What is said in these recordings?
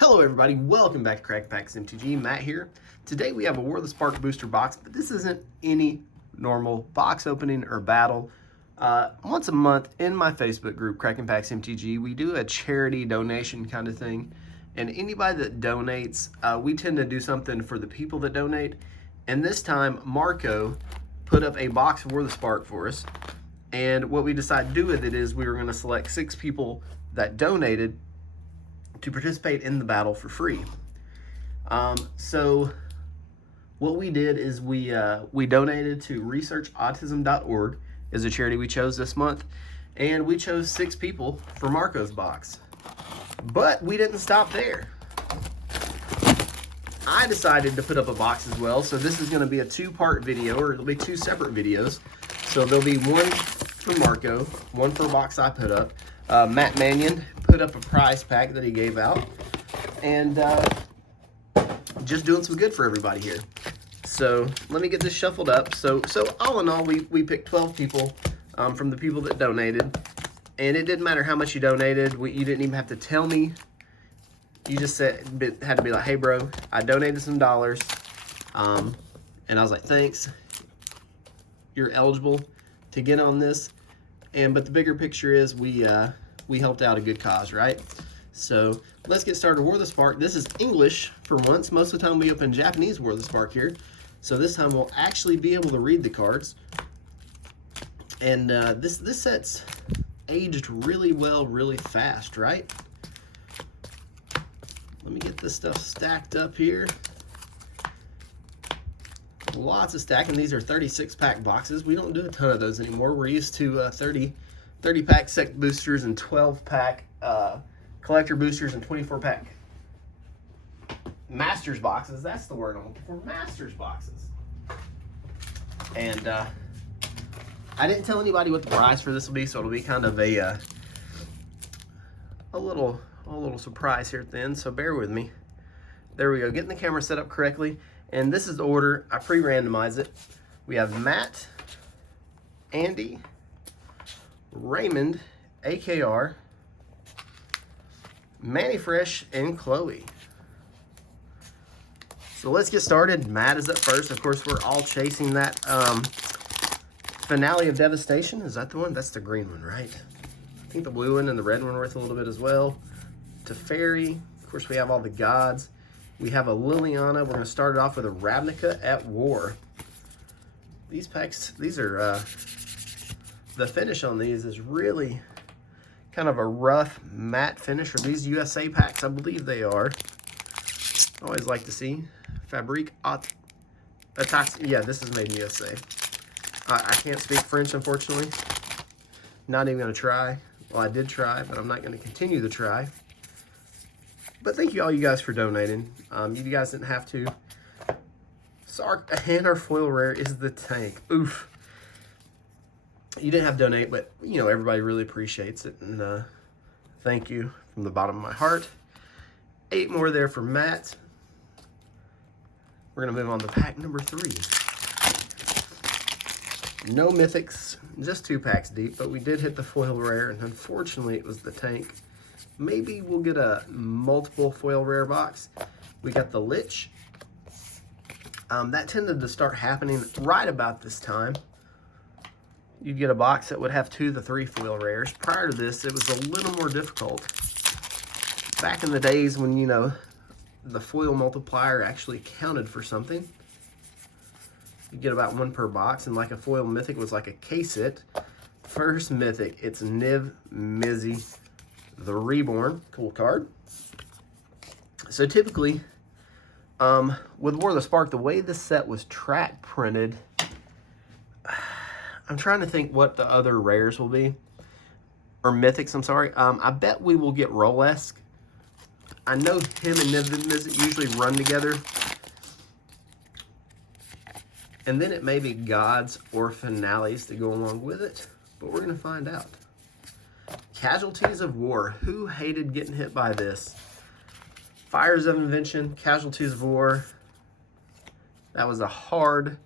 Hello everybody, welcome back to Crack Packs MTG. Matt here. Today we have a War of the Spark booster box, but this isn't any normal box opening or battle. Once a month in my Facebook group, Cracking Packs MTG, we do a charity donation kind of thing. And anybody that donates, we tend to do something for the people that donate. And this time, Marco put up a box of War of the Spark for us. And what we decided to do with it is we were going to select 6 people that donated to participate in the battle for free. So what we did is we donated to researchautism.org is a charity we chose this month, and we chose 6 people for Marco's box. But we didn't stop there. I decided to put up a box as well, so this is going to be a 2-part video, or it'll be 2 separate videos. So there'll be one for Marco, one for a box I put up. Matt Mannion put up a prize pack that he gave out, and just doing some good for everybody here. So let me get this shuffled up. So all in all, we picked 12 people from the people that donated, and it didn't matter how much you donated. You didn't even have to tell me. You just had to be like, hey bro, I donated some dollars, and I was like, thanks, you're eligible to get on this. But the bigger picture is we helped out a good cause, right? So let's get started. War of the Spark. This is English for once. Most of the time we open Japanese War of the Spark here. So this time we'll actually be able to read the cards. And this set's aged really well, really fast, right? Let me get this stuff stacked up here. Lots of stacking. These are 36-pack boxes. We don't do a ton of those anymore. We're used to 30-pack sec boosters and 12-pack collector boosters and 24-pack masters boxes. That's the word I'm looking for, masters boxes. And I didn't tell anybody what the prize for this will be, so it'll be kind of a little surprise here at the end. So bear with me. There we go. Getting the camera set up correctly. And this is the order. I pre-randomize it. We have Matt, Andy, Raymond, AKR, Manny Fresh, and Chloe. So let's get started. Matt is up first. Of course, we're all chasing that Finale of Devastation. Is that the one? That's the green one, right? I think the blue one and the red one are worth a little bit as well. Teferi. Of course, we have all the gods. We have a Liliana. We're going to start it off with a Ravnica at War. These packs, these are, the finish on these is really kind of a rough matte finish. Are these USA packs? I believe they are. I always like to see. Fabrique Attax. Yeah, this is made in USA. I can't speak French, unfortunately. Not even going to try. Well, I did try, but I'm not going to continue to try. But thank you all you guys for donating. You guys didn't have to. Sark and our foil rare is the tank. Oof. You didn't have to donate, but you know everybody really appreciates it, and thank you from the bottom of my heart. 8 more there for Matt. We're gonna move on to pack number 3. No mythics, just 2 packs deep, but we did hit the foil rare, and unfortunately it was the tank. Maybe we'll get a multiple foil rare box. We got the Lich. That tended to start happening right about this time. You'd get a box that would have 2 to 3 foil rares. Prior to this, it was a little more difficult. Back in the days when, you know, the foil multiplier actually counted for something. You get about 1 per box, and like a foil mythic was like a K-sit. First mythic, it's Niv Mizzet the Reborn. Cool card. So typically, with War of the Spark, the way this set was track printed, I'm trying to think what the other rares will be. Or mythics, I'm sorry. I bet we will get Rolesk. I know him and Niv Mizzet usually run together. And then it may be gods or finales to go along with it. But we're going to find out. Casualties of War. Who hated getting hit by this? Fires of Invention, Casualties of War. That was a hard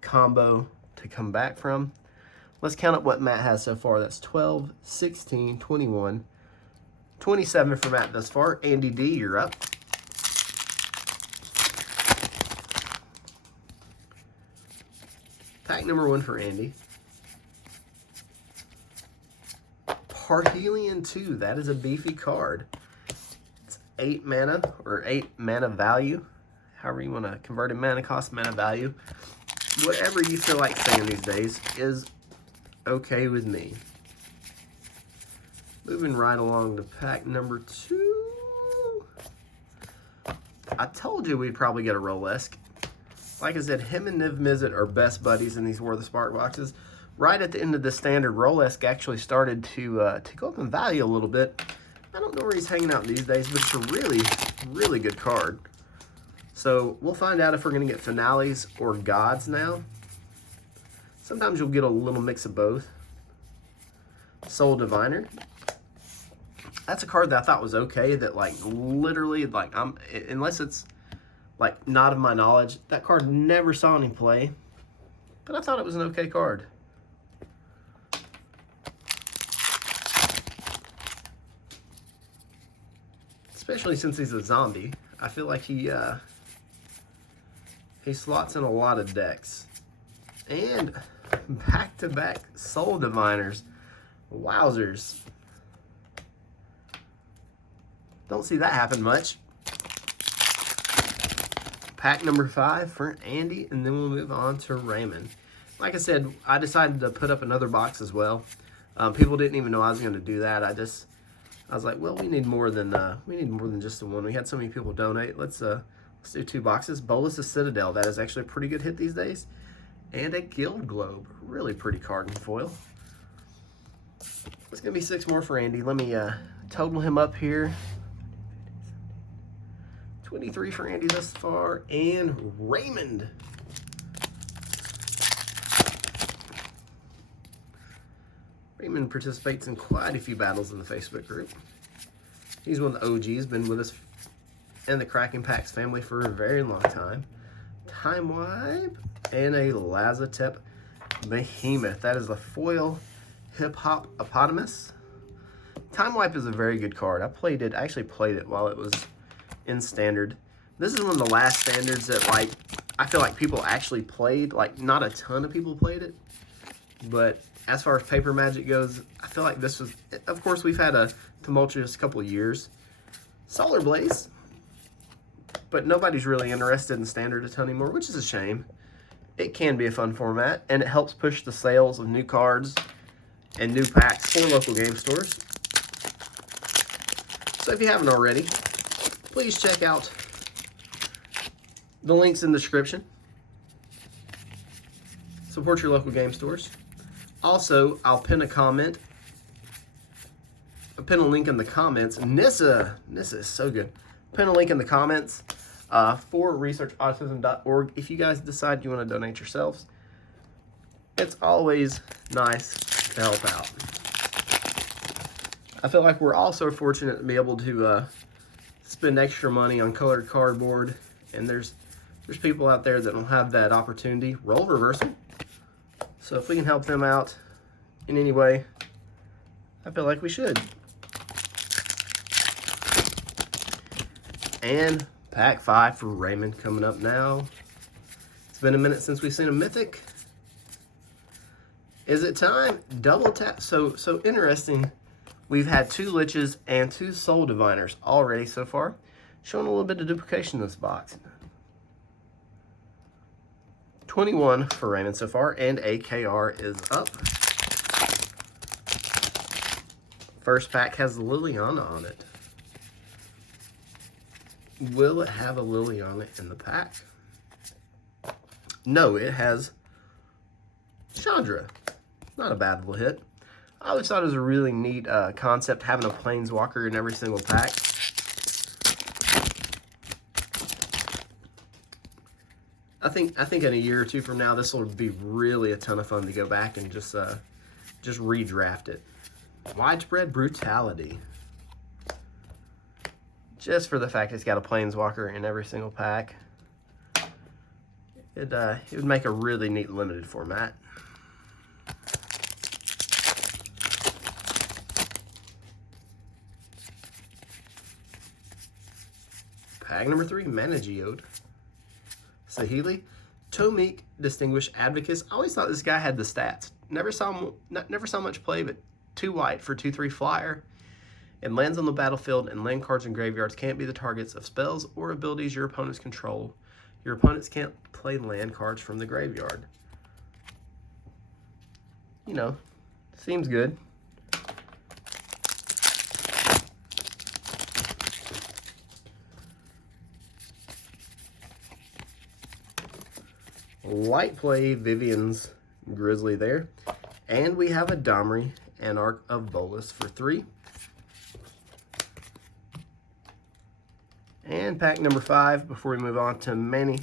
combo to come back from. Let's count up what Matt has so far. That's 12, 16, 21, 27 for Matt thus far. Andy D, you're up. Pack number 1 for Andy. Parhelion 2, that is a beefy card. It's 8 mana, or 8 mana value. However you want to convert a mana cost, mana value. Whatever you feel like saying these days is okay with me. Moving right along to pack number 2. I told you we'd probably get a Rolesk. Like I said, him and Niv Mizzet are best buddies in these War of the Spark boxes. Right at the end of the standard, Rolesk actually started to go up in value a little bit. I don't know where he's hanging out these days, but it's a really, really good card. So we'll find out if we're going to get finales or gods now. Sometimes you'll get a little mix of both. Soul Diviner. That's a card that I thought was okay, that like literally, like unless it's like not of my knowledge, that card never saw any play. But I thought it was an okay card. Especially since he's a zombie. I feel like he slots in a lot of decks. And back-to-back Soul Diviners. Wowzers. Don't see that happen much. Pack number 5 for Andy, and then we'll move on to Raymond. Like I said, I decided to put up another box as well. People didn't even know I was going to do that. I was like, well, we need more than just the one. We had so many people donate. Let's do 2 boxes. Bolus's Citadel, that is actually a pretty good hit these days. And a Guild Globe, really pretty card in foil. It's gonna be 6 more for Andy. Let me total him up here. 23 for Andy thus far, and Raymond. Raymond participates in quite a few battles in the Facebook group. He's one of the OGs, been with us in the Kraken Packs family for a very long time. Time Wipe and a Lazatep Behemoth. That is the foil Hip Hop Eponymous. Time Wipe is a very good card. I actually played it while it was in standard. This is one of the last standards that like I feel like people actually played. Like not a ton of people played it, but as far as paper Magic goes, I feel like this was, of course we've had a tumultuous couple of years. Solar Blaze, but nobody's really interested in standard a ton anymore, which is a shame. It can be a fun format, and it helps push the sales of new cards and new packs for local game stores. So if you haven't already, please check out the links in the description. Support your local game stores. Also, I'll pin a comment. I'll pin a link in the comments. Nissa is so good. Pin a link in the comments for researchautism.org. If you guys decide you want to donate yourselves, it's always nice to help out. I feel like we're also fortunate to be able to spend extra money on colored cardboard, and there's people out there that don't have that opportunity. Role reversal. So if we can help them out in any way, I feel like we should. And pack 5 for Raymond coming up now. It's been a minute since we've seen a mythic. Is it time? Double tap. So interesting. We've had 2 Liches and 2 Soul Diviners already so far, showing a little bit of duplication in this box. 21 for Raymond so far, and AKR is up. First pack has Liliana on it. Will it have a Liliana in the pack? No, it has Chandra. Not a bad little hit. I always thought it was a really neat concept, having a Planeswalker in every single pack. I think in a year or 2 from now, this will be really a ton of fun to go back and just redraft it. Widespread Brutality. Just for the fact it's got a Planeswalker in every single pack, it would make a really neat limited format. Pack number 3, Mana Geode. Saheeli. Tomik, Distinguished Advocates. I always thought this guy had the stats. Never saw much play, but 2 white for 2/3 flyer. It lands on the battlefield, and land cards and graveyards can't be the targets of spells or abilities your opponents control. Your opponents can't play land cards from the graveyard. You know, seems good. Light play Vivian's Grizzly there. And we have a Domri, Anarch of Bolas for 3. And pack number 5 before we move on to Manny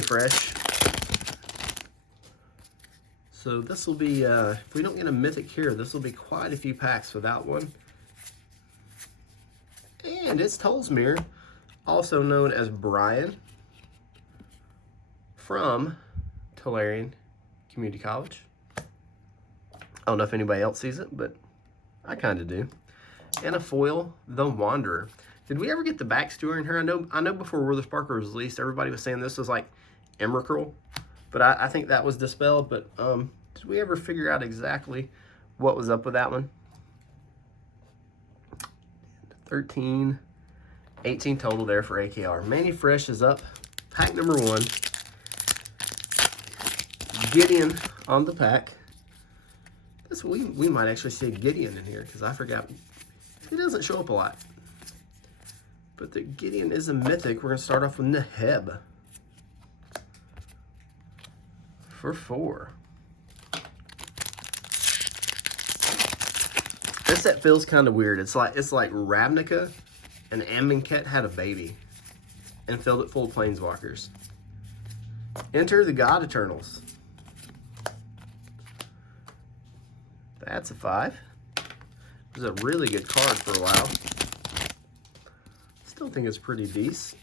Fresh. So this will be, if we don't get a mythic here, this will be quite a few packs without one. And it's Tolsmere, also known as Brian, from Tulare Community College. I don't know if anybody else sees it, but I kind of do. And a foil, The Wanderer. Did we ever get the backstory in her? I know before Where the Sparkle was released, everybody was saying this was like Emrakul, but I think that was dispelled. But did we ever figure out exactly what was up with that one? 13, 18 total there for AKR. Manny Fresh is up. Pack number 1. Gideon on the pack. This we might actually see Gideon in here because I forgot. He doesn't show up a lot. But the Gideon is a mythic. We're going to start off with Neheb for 4. This set feels kind of weird. It's like Ravnica and Amonkhet had a baby and filled it full of planeswalkers. Enter the God Eternals. That's a 5. It was a really good card for a while. Still think it's pretty decent.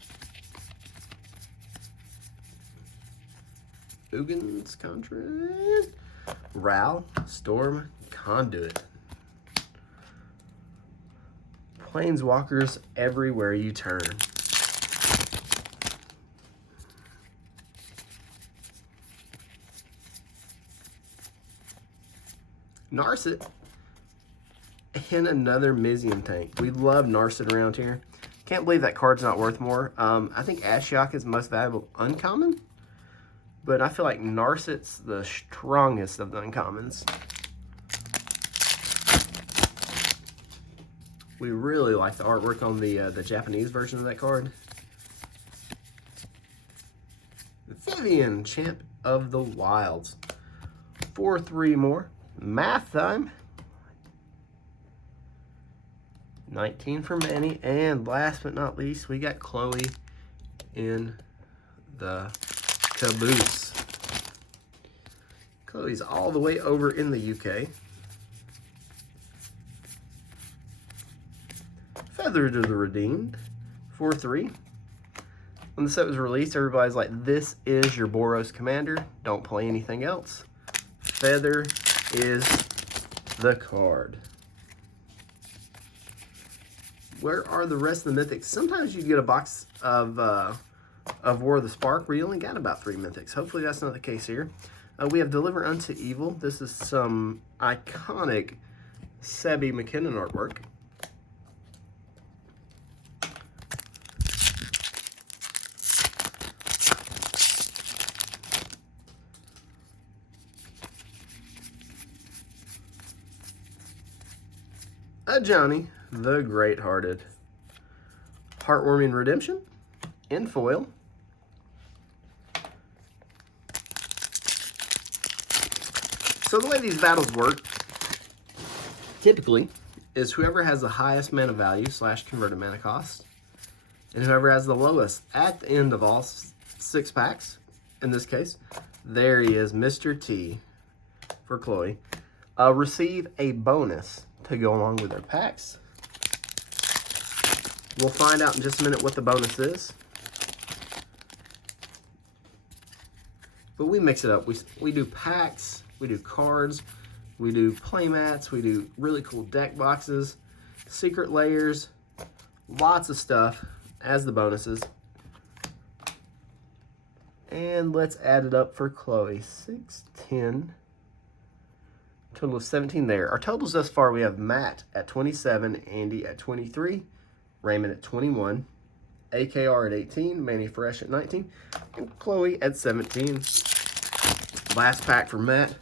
Ugin's Contract. Ral, Storm, Conduit. Planeswalkers everywhere you turn. Narset. And another Mizium tank. We love Narset around here. Can't believe that card's not worth more. I think Ashiok is the most valuable uncommon, but I feel like Narset's the strongest of the uncommons. We really like the artwork on the Japanese version of that card. Vivian, Champ of the Wilds. 4-3 more. Math time. 19 for Manny, and last but not least, we got Chloe in the caboose. Chloe's all the way over in the UK. Feather to the Redeemed, 4-3. When the set was released, everybody's like, this is your Boros commander. Don't play anything else. Feather is the card. Where are the rest of the mythics? Sometimes you get a box of War of the Spark where you only got about 3 mythics. Hopefully that's not the case here. We have Deliver Unto Evil. This is some iconic Sebi McKinnon artwork. A Johnny, the Great-Hearted. Heartwarming Redemption in foil. So the way these battles work, typically, is whoever has the highest mana value / converted mana cost, and whoever has the lowest at the end of all 6 packs, in this case, there he is, Mr. T for Chloe, receive a bonus to go along with their packs. We'll find out in just a minute what the bonus is. But we mix it up. We do packs, we do cards, we do playmats, we do really cool deck boxes, secret layers, lots of stuff as the bonuses. And let's add it up for Chloe. 6, 10, total of 17 there. Our totals thus far, we have Matt at 27, Andy at 23, Raymond at 21, AKR at 18, Manny Fresh at 19, and Chloe at 17. Last pack for Matt.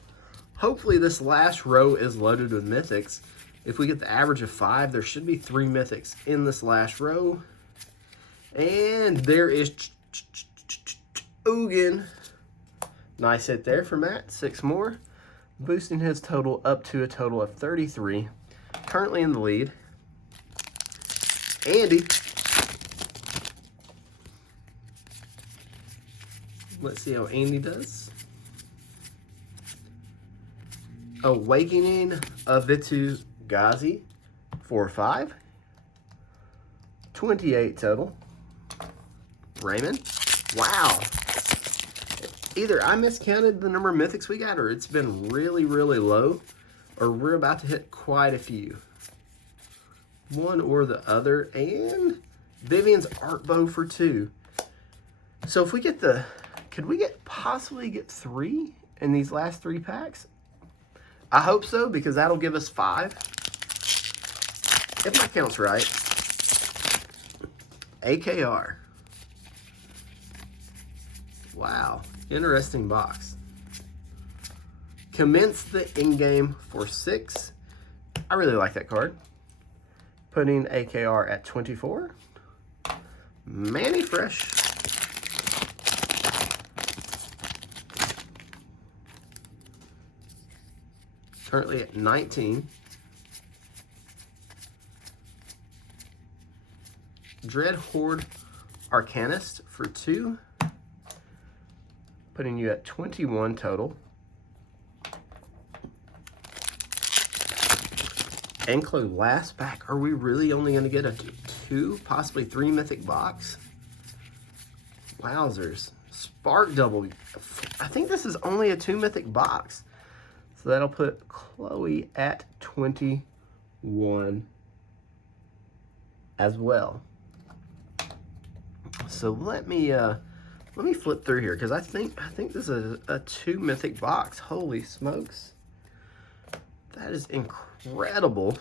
Hopefully this last row is loaded with mythics. If we get the average of 5, there should be 3 mythics in this last row. And there is Ugin. Nice hit there for Matt. 6 more. Boosting his total up to a total of 33. Currently in the lead. Andy. Let's see how Andy does. Awakening of Vitu Ghazi, 4-5. 28 total. Raymond. Wow. Either I miscounted the number of mythics we got, or it's been really, really low, or we're about to hit quite a few. One or the other. And Vivian's Art Bow for 2. So if we get the... Could we possibly get 3 in these last 3 packs? I hope so, because that'll give us 5. If my count's right. AKR. Wow. Interesting box. Commence the in-game for 6. I really like that card. Putting AKR at 24. Manny Fresh. Currently at 19. Dread Horde Arcanist for 2. Putting you at 21 total. Anklo last pack. Are we really only going to get a 2, possibly 3 mythic box? Wowzers. Spark Double. I think this is only a 2 mythic box. So that'll put Chloe at 21 as well. So let me flip through here, because I think this is a 2 mythic box. Holy smokes. That is incredible.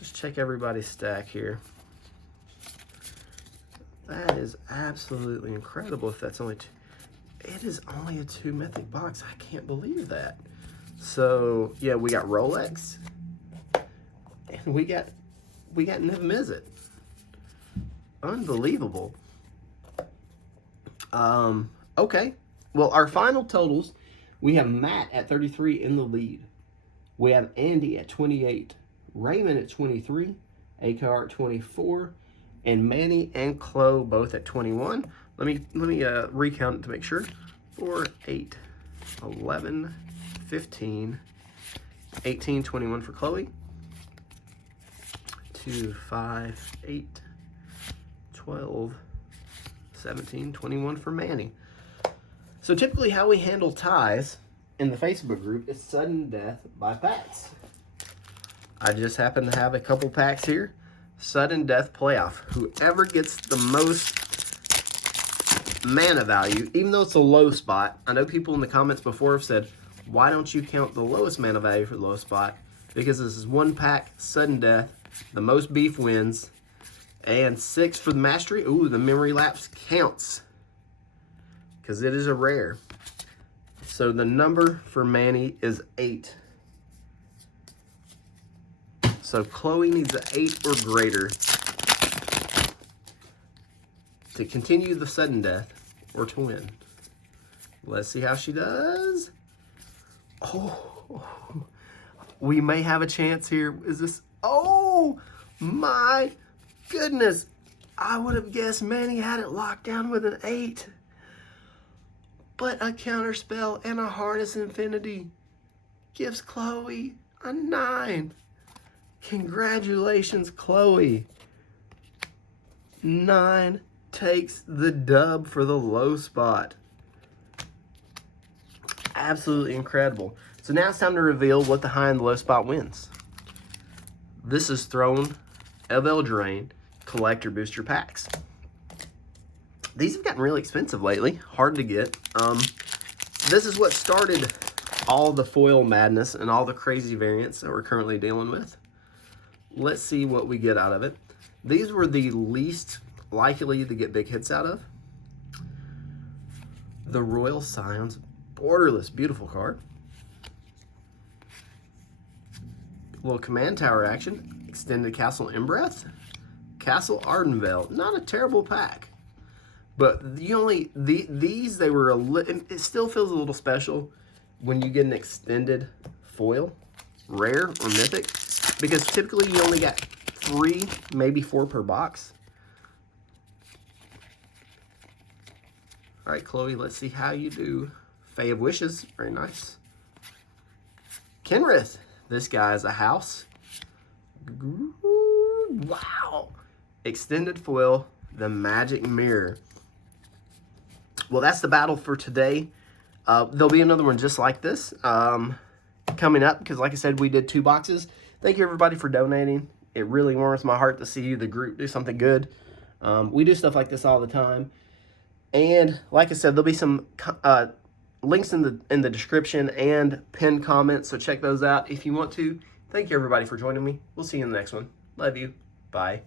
Just check everybody's stack here. That is absolutely incredible if that's only 2. It is only a 2 mythic box. I can't believe that. So, yeah, we got Rolex. And we got Niv Mizzet. Unbelievable. Okay. Well, our final totals, we have Matt at 33 in the lead. We have Andy at 28, Raymond at 23, AKR at 24, and Manny and Chloe both at 21. Let me recount it to make sure. 4, 8, 11, 15, 18, 21 for Chloe. 2, 5, 8, 12, 17, 21 for Manny. So typically how we handle ties in the Facebook group is sudden death by packs. I just happen to have a couple packs here. Sudden death playoff. Whoever gets the most mana value, even though it's a low spot. I know people in the comments before have said, why don't you count the lowest mana value for the low spot? Because this is 1 pack, sudden death, the most beef wins, and 6 for the mastery. Ooh, the memory lapse counts, because it is a rare. So the number for Manny is 8. So Chloe needs an 8 or greater to continue the sudden death or to win. Let's see how she does. Oh, we may have a chance here. Is this? Oh my goodness. I would have guessed Manny had it locked down with an 8. But a counterspell and a harness infinity gives Chloe a 9. Congratulations, Chloe. 9 takes the dub for the low spot. Absolutely incredible. So now it's time to reveal what the high and the low spot wins. This is Throne of Eldraine, collector booster packs. These have gotten really expensive lately, hard to get. This is what started all the foil madness and all the crazy variants that we're currently dealing with. Let's see what we get out of it. These were the least likely to get big hits out of. The Royal Scions, borderless, beautiful card. A little command tower action. Extended Castle Imbreath. Castle Ardenvale, not a terrible pack. But these, they were it still feels a little special when you get an extended foil, rare or mythic, because typically you only got 3, maybe 4 per box. All right, Chloe, let's see how you do. Fae of Wishes, very nice. Kenrith, this guy is a house. Wow. Extended foil, the Magic Mirror. Well, that's the battle for today. There'll be another one just like this coming up, because like I said, we did 2 boxes. Thank you, everybody, for donating. It really warms my heart to see the group do something good. We do stuff like this all the time. And like I said, there'll be some links in the description and pinned comments, so check those out if you want to. Thank you, everybody, for joining me. We'll see you in the next one. Love you. Bye.